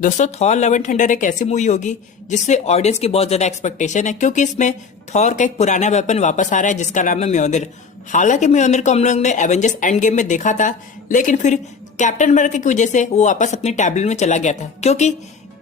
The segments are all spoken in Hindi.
दोस्तों थॉर लव एंड थंडर एक ऐसी मूवी होगी जिससे ऑडियंस की बहुत ज्यादा एक्सपेक्टेशन है, क्योंकि इसमें थॉर का एक पुराना वेपन वापस आ रहा है जिसका नाम है म्योनिर। हालांकि म्योनिर को हम लोग ने एवेंजर्स एंड गेम में देखा था, लेकिन फिर कैप्टन अमेरिका की वजह से वो वापस अपनी टाइमलाइन में चला गया था, क्योंकि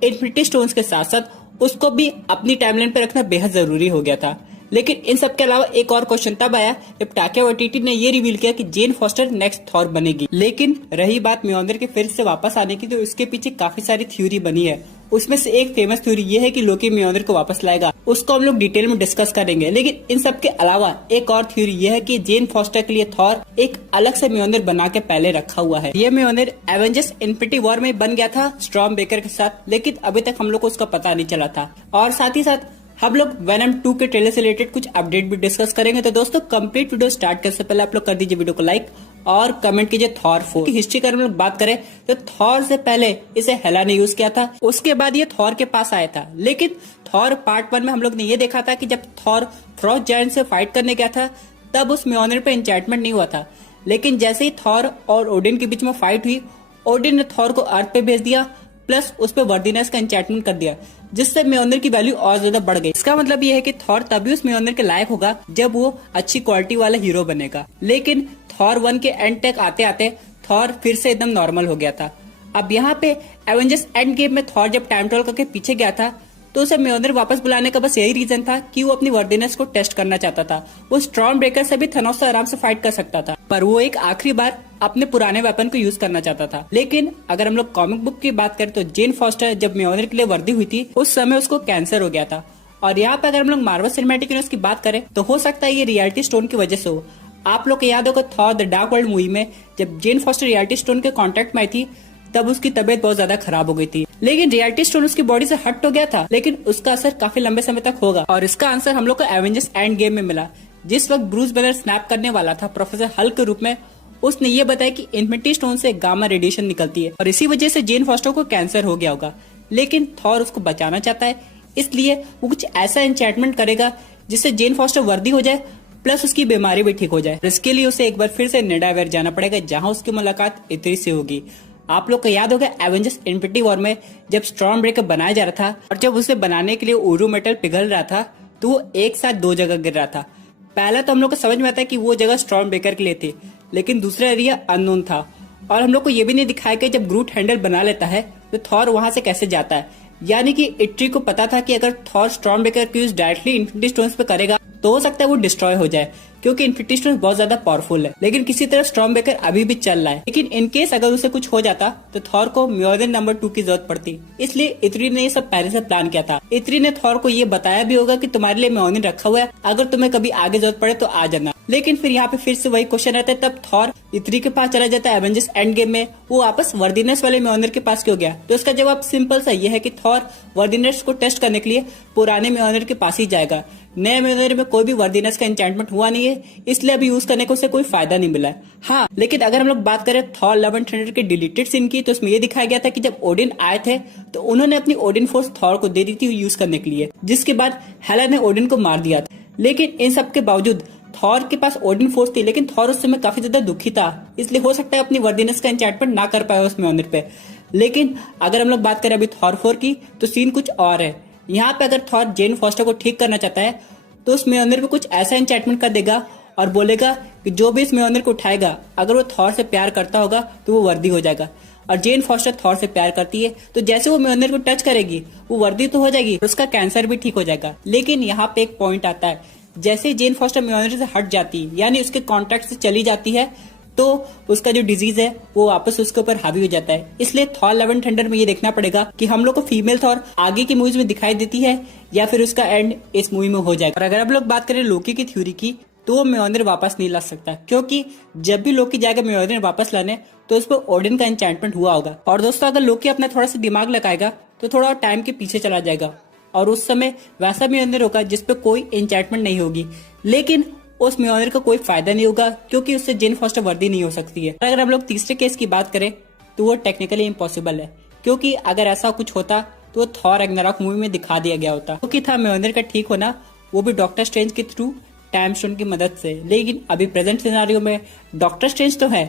इन्फिनिटी स्टोन्स के साथ साथ उसको भी अपनी टाइमलाइन पे रखना बेहद जरूरी हो गया था। लेकिन इन सब के अलावा एक और क्वेश्चन तब आया जब टाकिया वाइटिटी ने ये रिवील किया कि जेन फॉस्टर नेक्स्ट थॉर बनेगी। लेकिन रही बात म्योनिर के फिर से वापस आने की, तो इसके पीछे काफी सारी थ्योरी बनी है। उसमें से एक फेमस थ्योरी ये है कि लोकी म्योनिर को वापस लाएगा, उसको हम लोग डिटेल में डिस्कस करेंगे। लेकिन इन सब के अलावा एक और थ्योरी ये है कि जेन फॉस्टर के लिए थॉर एक अलग से म्योनिर बना के पहले रखा हुआ है। ये म्योनिर एवेंजर्स इन्फिनिटी वॉर में बन गया था स्टॉर्म बेकर के साथ, लेकिन अभी तक हम लोग को उसका पता नहीं चला था। और साथ ही साथ हम लोग वेनम 2 के ट्रेलर से रिलेटेड कुछ अपडेट भी डिस्कस करेंगे। तो दोस्तों कंप्लीट वीडियो स्टार्ट करने से पहले आप लोग कर दीजिए वीडियो को लाइक और कमेंट कीजिए थॉर 4 की हिस्ट्री का हम लोग बात करें तो थॉर से पहले इसे हेला ने यूज किया था, उसके बाद ये थॉर के पास आया था। लेकिन थॉर पार्ट 1 में हम लोग ने ये देखा था कि जब थॉर फ्रॉस्ट जायंट से फाइट करने गया था तब उस म्योनिर पे एन्चेंटमेंट नहीं हुआ था। लेकिन जैसे ही थॉर और ओडिन के बीच में फाइट हुई, ओडिन ने थॉर को अर्थ पे भेज दिया, प्लस उस पे वर्दीनेस का एन्चेंटमेंट कर दिया, जिससे म्योनिर की वैल्यू और ज्यादा बढ़ गई। इसका मतलब ये है कि थॉर तभी उस म्योनिर के लायक होगा जब वो अच्छी क्वालिटी वाला हीरो बनेगा। लेकिन थॉर 1 के एंड तक आते आते थॉर फिर से एकदम नॉर्मल हो गया था। अब यहाँ पे एवेंजर्स एंड गेम में थॉर जब टाइम ट्रैवल करके पीछे गया था तो उसे म्योनिर वापस बुलाने का बस यही रीजन था कि वो अपनी वर्दीनेस को टेस्ट करना चाहता था। वो स्टॉर्म ब्रेकर से भी थेनोस से आराम से फाइट कर सकता था, पर वो एक आखिरी बार अपने पुराने वेपन को यूज करना चाहता था। लेकिन अगर हम लोग कॉमिक बुक की बात करें तो जेन फॉस्टर जब म्योनिर के लिए वर्दी हुई थी उस समय उसको कैंसर हो गया था। और यहाँ पे अगर हम लोग मार्वल सिनेमैटिक यूनिवर्स की बात करें तो हो सकता है ये रियलिटी स्टोन की वजह से हो। आप लोग को याद होगा Thor the dark world movie में जब जेन फॉस्टर रियलिटी स्टोन के कॉन्टेक्ट में आई थी तब उसकी तबीयत बहुत ज्यादा खराब हो गई थी, लेकिन रियलिटी स्टोन उसकी बॉडी से हट हो गया था, लेकिन उसका असर काफी लंबे समय तक होगा। और इसका आंसर हम लोग को एवेंजर्स एंड गेम में मिला। जिस वक्त ब्रूस बैनर स्नैप करने वाला था प्रोफेसर हल्क के रूप में, उसने ये बताया कि इन्फिनिटी स्टोन से गामा रेडिएशन निकलती है और इसी वजह से जेन फॉस्टर को कैंसर हो गया होगा। लेकिन थॉर उसको बचाना चाहता है, इसलिए वो कुछ ऐसा एन्चेंटमेंट करेगा जिससे जेन फॉस्टर वर्दी हो जाए, प्लस उसकी बीमारी भी ठीक हो जाए। इसके लिए उसे एक बार फिर से नेडावेयर जाना पड़ेगा, जहां उसकी मुलाकात इतरी से होगी। आप लोग को याद होगा एवेंजर्स इन्फिनिटी वॉर में जब स्टॉर्म ब्रेकर बनाया जा रहा था और जब उसे बनाने के लिए ऊरू मेटल पिघल रहा था तो वो एक साथ 2 जगह गिर रहा था। पहला तो हम लोग को समझ में आता है कि वो जगह स्टॉर्म ब्रेकर के लिए थी, लेकिन दूसरा एरिया अननोन था। और हम लोग को ये भी नहीं दिखाया कि जब ग्रूट हैंडल बना लेता है तो थॉर वहां से कैसे जाता है। यानी कि इट्री को पता था कि अगर थॉर स्टॉर्म ब्रेकर की यूज डायरेक्टली इन्फिनिटी स्टोन्स पे करेगा तो हो सकता है वो डिस्ट्रॉय हो जाए, क्योंकि इन्फिनिटी स्टोन बहुत ज्यादा पावरफुल है। लेकिन किसी तरह स्टॉर्म ब्रेकर अभी भी चल रहा है। लेकिन इन केस अगर उसे कुछ हो जाता तो थॉर को म्योनिर नंबर 2 की जरूरत पड़ती, इसलिए इत्री ने ये सब पहले से प्लान किया था। इत्री ने थॉर को ये बताया भी होगा कि तुम्हारे लिए म्योनिर रखा हुआ है, अगर तुम्हें कभी आगे जरूरत पड़े तो आ जाना। लेकिन फिर यहाँ पे फिर से वही क्वेश्चन रहता है, तब थॉर इत्री के पास चला जाता है एवेंजर्स एंड गेम में, वो वापस वर्दीनेस वाले म्योनिर के पास क्यों गया? तो इसका जवाब सिंपल सा ये है कि थॉर वर्दीनेस को टेस्ट करने के लिए पुराने म्योनिर के पास ही जाएगा। नए म्योनिर में कोई भी वर्दीनेस का एन्चेंटमेंट हुआ नहीं है, इसलिए अभी यूज करने को उसे कोई फायदा नहीं मिला है। हाँ, लेकिन अगर हम लोग बात करें थॉर लव एंड थंडर के डिलीटेड सीन की, तो उसमें ये दिखाया गया था कि जब ओडिन आए थे तो उन्होंने अपनी ओडिन फोर्स थॉर को दे दी थी यूज करने के लिए, जिसके बाद हेला ने ओडिन को मार दिया था। लेकिन इन सब के बावजूद थॉर के पास ओडिन फोर्स थी, लेकिन थॉर उस समय काफी ज्यादा दुखी था, इसलिए हो सकता है अपनी वर्दीनेस का एन्चेंटमेंट ना कर पाए उस म्योनिर पे। लेकिन अगर हम लोग बात करें अभी थॉर 4 की, तो सीन कुछ और है। यहाँ पे अगर थॉर जेन फॉस्टर को ठीक करना चाहता है तो उस म्योनिर पे कुछ ऐसा एन्चेंटमेंट कर देगा और बोलेगा कि जो भी इस म्योनिर को उठाएगा अगर वो थॉर से प्यार करता होगा तो वो वर्दी हो जाएगा। और जेन फॉस्टर थॉर से प्यार करती है, तो जैसे वो म्योनिर को टच करेगी वो वर्दी तो हो जाएगी, उसका कैंसर भी ठीक हो जाएगा। लेकिन यहाँ पे एक पॉइंट आता है, जैसे जेन फॉस्टर म्योनिर से हट जाती है, यानी उसके कॉन्टेक्ट से चली जाती है, तो उसका जो डिजीज है वो वापस उसके ऊपर हावी हो जाता है। इसलिए थॉर लव एंड थंडर में ये देखना पड़ेगा कि हम लोग को फीमेल थॉर आगे की मूवीज में दिखाई देती है या फिर उसका एंड इस मूवी में हो जाएगा। और अगर हम लोग बात करें लोकी की थ्योरी की, तो वो म्योनिर वापस नहीं ला सकता, क्योंकि जब भी लोकी जाएगा म्योनिर वापस लाने तो उस पर ओडिन का एन्चेंटमेंट हुआ होगा। और दोस्तों अगर लोकी अपना थोड़ा सा दिमाग लगाएगा तो थोड़ा टाइम के पीछे चला जाएगा और उस समय वैसा म्योनिर होगा जिसपे कोई एन्चेंटमेंट नहीं होगी, लेकिन उस म्योनिर का कोई फायदा नहीं होगा क्योंकि उससे जेन फॉस्टर वर्दी नहीं हो सकती है। अगर हम लोग तीसरे केस की बात करें तो वो टेक्निकली इम्पॉसिबल है, क्योंकि अगर ऐसा कुछ होता तो वो थॉर रैग्नारॉक मूवी में दिखा दिया गया होता, क्योंकि था म्योनिर का ठीक होना वो भी डॉक्टर स्ट्रेंज के थ्रू टाइम स्टोन की मदद से। लेकिन अभी प्रेजेंट सिनेरियो में डॉक्टर स्ट्रेंज तो है,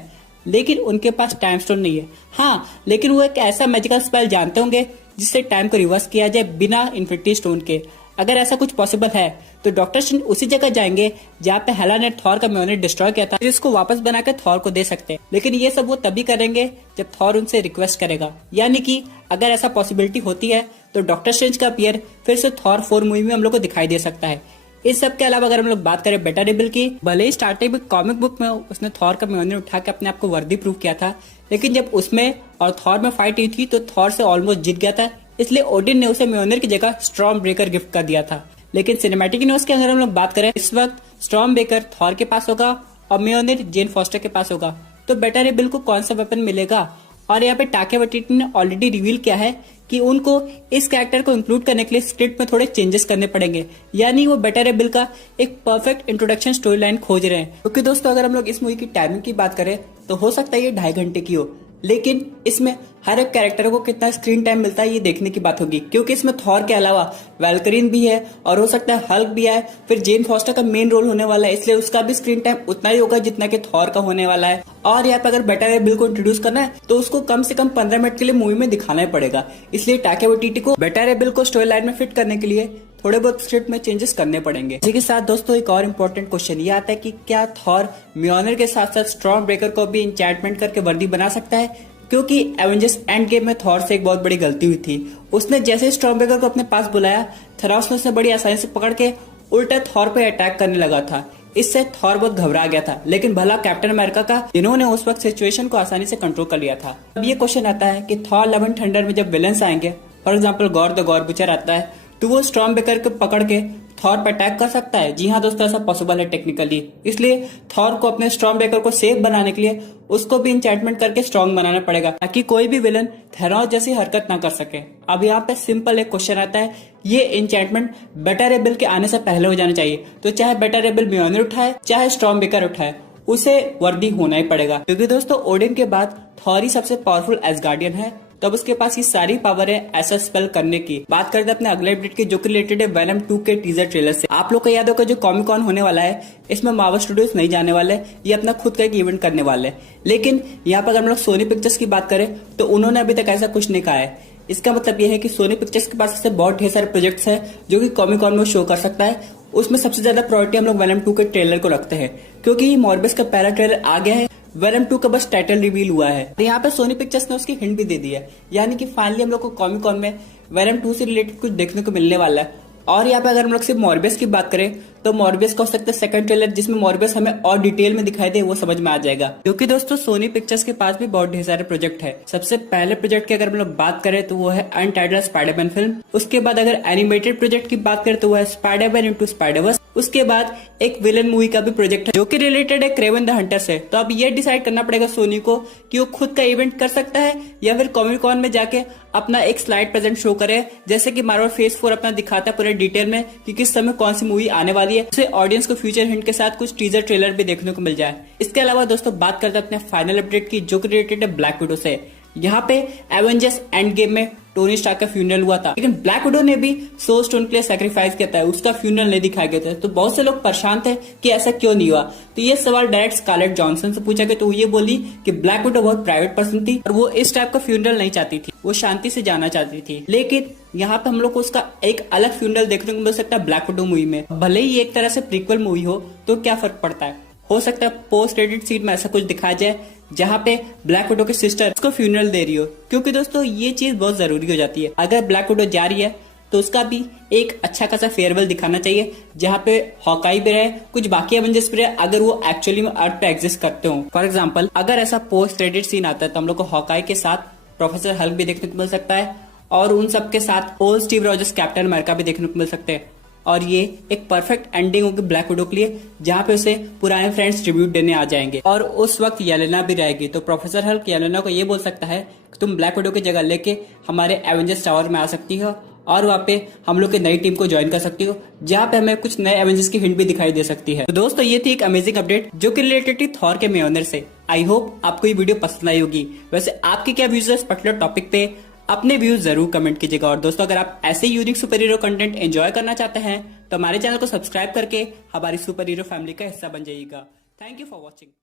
लेकिन उनके पास टाइम स्टोन नहीं है। हाँ, लेकिन वो एक ऐसा मैजिकल स्पेल जानते होंगे जिससे टाइम को रिवर्स किया जाए बिना इन्फिनिटी स्टोन के। अगर ऐसा कुछ पॉसिबल है तो डॉक्टर स्ट्रेंज उसी जगह जाएंगे जहाँ पे हेला ने थॉर का म्योनिर डिस्ट्रॉय किया था, जिसको वापस बना के थॉर को दे सकते हैं। लेकिन ये सब वो तभी करेंगे जब थॉर उनसे रिक्वेस्ट करेगा। यानी कि अगर ऐसा पॉसिबिलिटी होती है तो डॉक्टर स्ट्रेंज का अपीयर फिर से थॉर 4 मूवी में हम लोग को दिखाई दे सकता है। इस सब के अलावा अगर हम लोग बात करें बेटा रे बिल की, भले ही स्टार्टिंग में कॉमिक बुक में उसने थॉर का म्योनिर उठा के अपने आप को वर्दी प्रूव किया था, लेकिन जब उसमें और थॉर में फाइट हुई थी तो थॉर से ऑलमोस्ट जीत गया था, इसलिए ओडिन ने उसे म्योनिर की जगह स्टॉर्म ब्रेकर गिफ्ट कर दिया था। लेकिन सिनेमैटिक यूनिवर्स के अगर हम लोग बात करें, इस वक्त स्टॉर्म ब्रेकर थॉर के पास होगा और म्योनिर जेन फॉस्टर के पास होगा। तो बेटा रे बिल को कौन सा वेपन मिलेगा? और यहाँ पे टाके वाइटिटी ने ऑलरेडी रिवील किया है कि उनको इस कैरेक्टर को इंक्लूड करने के लिए स्क्रिप्ट में थोड़े चेंजेस करने पड़ेंगे। यानी वो बेटा रे बिल का एक परफेक्ट इंट्रोडक्शन स्टोरी लाइन खोज रहे हैं। क्योंकि दोस्तों अगर हम लोग इस मूवी की टाइमिंग की बात करें तो हो सकता है ये 2.5 घंटे की हो, लेकिन इसमें हर एक कैरेक्टर को कितना स्क्रीन टाइम मिलता है ये देखने की बात होगी। क्योंकि इसमें थॉर के अलावा वैल्करीन भी है और हो सकता है हल्क भी है, फिर जेन फॉस्टर का मेन रोल होने वाला है, इसलिए उसका भी स्क्रीन टाइम उतना ही होगा जितना कि थॉर का होने वाला है। और यहाँ पे अगर बेटा रे बिल को इंट्रोड्यूस करना है तो उसको कम से कम 15 मिनट के लिए मूवी में दिखाना ही पड़ेगा। इसलिए टाके वाइटिटी को बेटा रे बिल को स्टोरी लाइन में फिट करने के लिए थोड़े बहुत स्क्रिप्ट में चेंजेस करने पड़ेंगे। इसी के साथ दोस्तों एक और इम्पोर्टेंट क्वेश्चन ये आता है कि क्या थॉर म्योनिर के साथ साथ स्टॉर्म ब्रेकर को भी इंचैंटमेंट करके वर्दी बना सकता है? क्योंकि एवेंजर्स एंड गेम में थॉर से एक बहुत बड़ी गलती हुई थी। उसने जैसे स्टॉर्म ब्रेकर को अपने पास बुलाया, थेरास ने उसे बड़ी आसानी से पकड़ के उल्टा थॉर पे अटैक करने लगा था। इससे थॉर बहुत घबरा गया था, लेकिन भला कैप्टन अमेरिका का, जिन्होंने उस वक्त सिचुएशन को आसानी से कंट्रोल कर लिया था। अब ये क्वेश्चन आता है कि थॉर लव एंड थंडर में जब विलन्स आएंगे, for example gore the gore butcher आता है, तो वो स्टॉर्म ब्रेकर को पकड़ के थॉर पर अटैक कर सकता है? जी हाँ दोस्तों, ऐसा पॉसिबल है टेक्निकली। इसलिए थॉर को अपने स्टॉर्म ब्रेकर को सेफ बनाने के लिए उसको भी इंचैंटमेंट करके स्ट्रॉन्ग बनाना पड़ेगा, ताकि कोई भी विलन थेरास जैसी हरकत ना कर सके। अब यहाँ पे सिंपल एक क्वेश्चन आता है, ये इंचैंटमेंट बेटा रे बिल के आने से पहले हो जाना चाहिए। तो चाहे बेटा रे बिल म्योनिर उठाए चाहे स्टॉर्म ब्रेकर उठाए, उसे वर्दी होना ही पड़ेगा। क्योंकि दोस्तों ओडिन के बाद थॉर ही सबसे पावरफुल एसगार्डियन है, तब उसके पास ये सारी पावर है ऐसा स्पेल करने की। बात करते हैं अपने अगले अपडेट की, जो कि रिलेटेड है वेनम 2 के टीजर ट्रेलर से। आप लोग को याद होगा जो कॉमिक कॉन होने वाला है, इसमें मार्वल स्टूडियोज नहीं जाने वाले, ये अपना खुद का एक इवेंट करने वाले। लेकिन यहाँ पर अगर हम लोग सोनी पिक्चर्स की बात करें तो उन्होंने अभी तक ऐसा कुछ नहीं कहा है। इसका मतलब यह है कि सोनी पिक्चर्स के पास ऐसे बहुत ढेर सारे प्रोजेक्ट्स हैं जो कि कॉमिक कॉन में शो कर सकता है। उसमें सबसे ज्यादा प्रायोरिटी हम लोग वेनम 2 के ट्रेलर को रखते हैं, क्योंकि मॉर्बियस का पहला ट्रेलर आ गया है, वेनम 2 का बस टाइटल रिवील हुआ है। यहाँ पे सोनी पिक्चर्स ने उसकी हिंट भी दे दी है, यानी कि फाइनली हम लोग को कॉमिक कॉन में वेनम 2 से रिलेटेड कुछ देखने को मिलने वाला है। और यहाँ पे अगर हम लोग सिर्फ मॉर्बियस की बात करें तो मॉर्बियस का हो सकता है सेकंड ट्रेलर जिसमें मॉर्बियस हमें और डिटेल में दिखाई दे, वो समझ में आ जाएगा। क्योंकि दोस्तों सोनी पिक्चर्स के पास भी बहुत ढेर सारे प्रोजेक्ट है। सबसे पहले प्रोजेक्ट की अगर हम लोग बात करें तो वो है अनटाइटल्ड स्पाइडरमैन फिल्म। उसके बाद अगर एनिमेटेड प्रोजेक्ट की बात करें तो वो है स्पाइडरमैन इनटू स्पाइडरवर्स। उसके बाद एक विलन मूवी का भी प्रोजेक्ट है जो कि रिलेटेड है क्रेवन द हंटर से। तो अब ये डिसाइड करना पड़ेगा सोनी को कि वो खुद का इवेंट कर सकता है या फिर कॉमिक कॉन में जाके अपना एक स्लाइड प्रेजेंट शो करे, जैसे कि मार्वल फेज 4 अपना दिखाता है पूरे डिटेल में कि किस समय कौन सी मूवी आने वाली है, उसे ऑडियंस को फ्यूचर हिंट के साथ कुछ टीजर ट्रेलर भी देखने को मिल जाए। इसके अलावा दोस्तों बात करते हैं अपने फाइनल अपडेट की, जो कि रिलेटेड है ब्लैक विडो से। यहाँ पे एवेंजर्स एंड गेम में टोनी स्टार्क का फ्यूनरल हुआ था, लेकिन ब्लैक विडो ने भी सोल स्टोन के लिए सैक्रिफाइस किया था, उसका फ्यूनरल नहीं दिखाया गया था। तो बहुत से लोग परेशान थे कि ऐसा क्यों नहीं हुआ। तो ये सवाल डायरेक्ट स्कारलेट जॉनसन से पूछा गया, तो ये बोली कि ब्लैक विडो बहुत प्राइवेट पर्सन थी और वो इस टाइप का फ्यूनरल नहीं चाहती थी, वो शांति से जाना चाहती थी। लेकिन यहाँ पे हम लोग को उसका एक अलग फ्यूनरल देखने को मिल सकता है ब्लैक विडो मूवी में। भले ही एक तरह से प्रीक्वल मूवी हो तो क्या फर्क पड़ता है, हो सकता है पोस्ट क्रेडिट सीन में ऐसा कुछ दिखाया जाए जहाँ पे ब्लैक विडो की सिस्टर उसको फ्यूनरल दे रही हो। क्योंकि दोस्तों ये चीज बहुत जरूरी हो जाती है। अगर ब्लैक विडो जा रही है तो उसका भी एक अच्छा खासा फेयरवेल दिखाना चाहिए, जहाँ पे हॉकाई भी रहे, कुछ बाकी एवेंजर्स भी रहे, अगर वो एक्चुअली में अर्थ पे एग्जिस्ट करते हो। फॉर एग्जाम्पल अगर ऐसा पोस्ट क्रेडिट सीन आता है तो हम लोग को हॉकाई के साथ प्रोफेसर हल्क भी देखने को मिल सकता है और उन सबके साथ old Steve Rogers captain America भी देखने को मिल सकते हैं। और ये एक परफेक्ट एंडिंग होगी ब्लैक विडो के लिए, जहाँ पे उसे पुराने फ्रेंड्स ट्रिब्यूट देने आ जाएंगे और उस वक्त येलेना भी रहेगी। तो प्रोफेसर हल्क येलेना को ये बोल सकता है कि तुम ब्लैक विडो की जगह लेके हमारे एवेंजर्स टावर में आ सकती हो और वहाँ पे हम लोग की नई टीम को ज्वाइन कर सकती हो, जहाँ पे हमें कुछ नए एवेंजर्स की हिंट भी दिखाई दे सकती है। तो दोस्तों ये थी एक अमेजिंग अपडेट जो कि रिलेटेड थी थॉर के म्योनिर से। आई होप आपको ये वीडियो पसंद आई होगी। वैसे आपके क्या व्यूज है इस पर्टिकुलर टॉपिक पे, अपने व्यूज जरूर कमेंट कीजिएगा। और दोस्तों अगर आप ऐसे unique super hero content enjoy करना चाहते हैं तो हमारे चैनल को सब्सक्राइब करके हमारी सुपर हीरो फैमिली का हिस्सा बन जाइएगा। Thank you for watching.